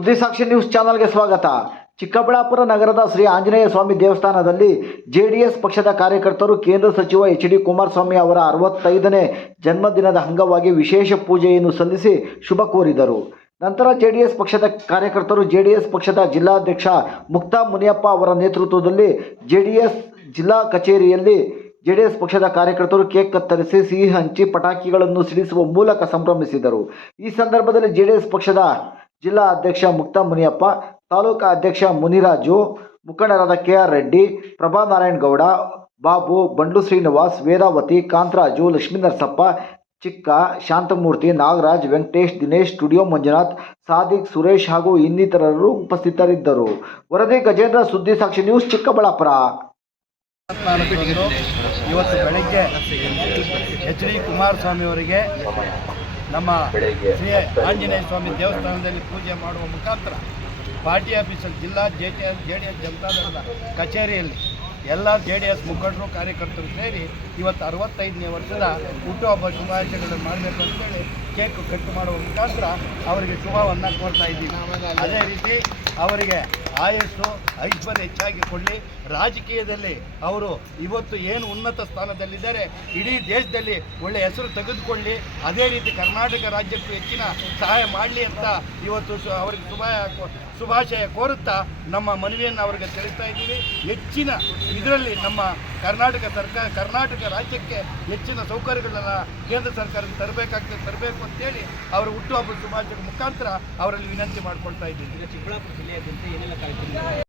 ಸುದ್ದಿಸಾಕ್ಷಿ news ಚಾನಲ್ಗೆ ಸ್ವಾಗತ. ಚಿಕ್ಕಬಳ್ಳಾಪುರ ನಗರದ ಶ್ರೀ ಆಂಜನೇಯ ಸ್ವಾಮಿ ದೇವಸ್ಥಾನದಲ್ಲಿ ಜೆಡಿಎಸ್ ಪಕ್ಷದ ಕಾರ್ಯಕರ್ತರು ಕೇಂದ್ರ ಸಚಿವ ಎಚ್.ಡಿ. ಕುಮಾರಸ್ವಾಮಿ ಅವರ 65ನೇ ಜನ್ಮದಿನದ ಅಂಗವಾಗಿ ವಿಶೇಷ ಪೂಜೆಯನ್ನು ಸಲ್ಲಿಸಿ ಶುಭ ಕೋರಿದರು. ನಂತರ ಜೆಡಿಎಸ್ ಪಕ್ಷದ ಕಾರ್ಯಕರ್ತರು ಜೆಡಿಎಸ್ ಪಕ್ಷದ ಜಿಲ್ಲಾಧ್ಯಕ್ಷ ಮುಕ್ತಾ ಮುನಿಯಪ್ಪ ಅವರ ನೇತೃತ್ವದಲ್ಲಿ ಜೆಡಿಎಸ್ ಜಿಲ್ಲಾ ಕಚೇರಿಯಲ್ಲಿ ಜೆಡಿಎಸ್ ಪಕ್ಷದ ಕಾರ್ಯಕರ್ತರು ಕೇಕ್ ಕತ್ತರಿಸಿ ಸಿಹಿ ಹಂಚಿ ಪಟಾಕಿಗಳನ್ನು ಸಿಡಿಸುವ ಮೂಲಕ ಸಂಭ್ರಮಿಸಿದರು. ಈ ಸಂದರ್ಭದಲ್ಲಿ ಜೆಡಿಎಸ್ ಪಕ್ಷದ ಜಿಲ್ಲಾ ಅಧ್ಯಕ್ಷ ಮುಕ್ತಾ ಮುನಿಯಪ್ಪ, ತಾಲೂಕಾ ಅಧ್ಯಕ್ಷ ಮುನಿರಾಜು, ಮುಖಂಡರಾದ ಕೆ.ಆರ್. ರೆಡ್ಡಿ, ಪ್ರಭಾ ನಾರಾಯಣಗೌಡ, ಬಾಬು, ಬಂಡ್ಲು ಶ್ರೀನಿವಾಸ್, ವೇದಾವತಿ, ಕಾಂತರಾಜು, ಲಕ್ಷ್ಮೀನರಸಪ್ಪ, ಚಿಕ್ಕ, ಶಾಂತಮೂರ್ತಿ, ನಾಗರಾಜ್, ವೆಂಕಟೇಶ್, ದಿನೇಶ್, ಸ್ಟುಡಿಯೋ ಮಂಜುನಾಥ್, ಸಾದಿಕ್, ಸುರೇಶ್ ಹಾಗೂ ಇನ್ನಿತರರು ಉಪಸ್ಥಿತರಿದ್ದರು. ವರದಿ ಗಜೇಂದ್ರ, ಸುದ್ದಿಸಾಕ್ಷಿ ನ್ಯೂಸ್, ಚಿಕ್ಕಬಳ್ಳಾಪುರ. ಇವತ್ತು ಬೆಳಗ್ಗೆ ಎಚ್.ಡಿ. ಕುಮಾರಸ್ವಾಮಿ ಅವರಿಗೆ ನಮ್ಮ ಶ್ರೀ ಆಂಜನೇಯ ಸ್ವಾಮಿ ದೇವಸ್ಥಾನದಲ್ಲಿ ಪೂಜೆ ಮಾಡುವ ಮುಖಾಂತರ ಪಾರ್ಟಿ ಆಫೀಸಲ್ಲಿ ಜಿಲ್ಲಾ ಜೆಡಿಎಸ್ ಜನತಾದಳದ ಕಚೇರಿಯಲ್ಲಿ ಎಲ್ಲ ಜೆಡಿಎಸ್ ಮುಖಂಡರು ಕಾರ್ಯಕರ್ತರು ಸೇರಿ ಇವತ್ತು 65ನೇ ವರ್ಷದ ಹುಟ್ಟುಹಬ್ಬ ಶುಭಾಶಯಗಳನ್ನು ಮಾಡಬೇಕು ಅಂತೇಳಿ ಕೇಕ್ ಕಟ್ ಮಾಡುವ ಮುಖಾಂತರ ಅವರಿಗೆ ಶುಭವನ್ನು ಕೋರ್ತಾ ಇದ್ದೀವಿ. ಅದೇ ರೀತಿ ಅವರಿಗೆ ಆಯಸ್ಸು ಐಶ್ವರ್ಯ ಹೆಚ್ಚಾಗಿ ಕೊಡಲಿ. ರಾಜಕೀಯದಲ್ಲಿ ಅವರು ಇವತ್ತು ಏನು ಉನ್ನತ ಸ್ಥಾನದಲ್ಲಿದ್ದಾರೆ, ಇಡೀ ದೇಶದಲ್ಲಿ ಒಳ್ಳೆಯ ಹೆಸರು ತೆಗೆದುಕೊಳ್ಳಿ. ಅದೇ ರೀತಿ ಕರ್ನಾಟಕ ರಾಜ್ಯಕ್ಕೂ ಹೆಚ್ಚಿನ ಸಹಾಯ ಮಾಡಲಿ ಅಂತ ಇವತ್ತು ಅವರಿಗೆ ಶುಭಾಶಯ ಕೋರುತ್ತಾ ನಮ್ಮ ಮನವಿಯನ್ನು ಅವರಿಗೆ ತಿಳಿಸ್ತಾ ಇದ್ದೀವಿ. ಹೆಚ್ಚಿನ ಇದರಲ್ಲಿ ನಮ್ಮ ಕರ್ನಾಟಕ ರಾಜ್ಯಕ್ಕೆ ಹೆಚ್ಚಿನ ಸೌಕರ್ಯಗಳನ್ನು ಕೇಂದ್ರ ಸರ್ಕಾರಕ್ಕೆ ತರಬೇಕು ಅಂತೇಳಿ ಅವರ ಹುಟ್ಟುಹಬ್ಬದ ಶುಭಾಶಯದ ಮುಖಾಂತರ ಅವರಲ್ಲಿ ವಿನಂತಿ ಮಾಡಿಕೊಳ್ತಾ ಇದ್ದೀವಿ. ಚಿಕ್ಕಬಳ್ಳಾಪುರ ಜಿಲ್ಲೆಯಾದ್ಯಂತ ಏನೆಲ್ಲ ಕಾರ್ಯಕ್ರಮ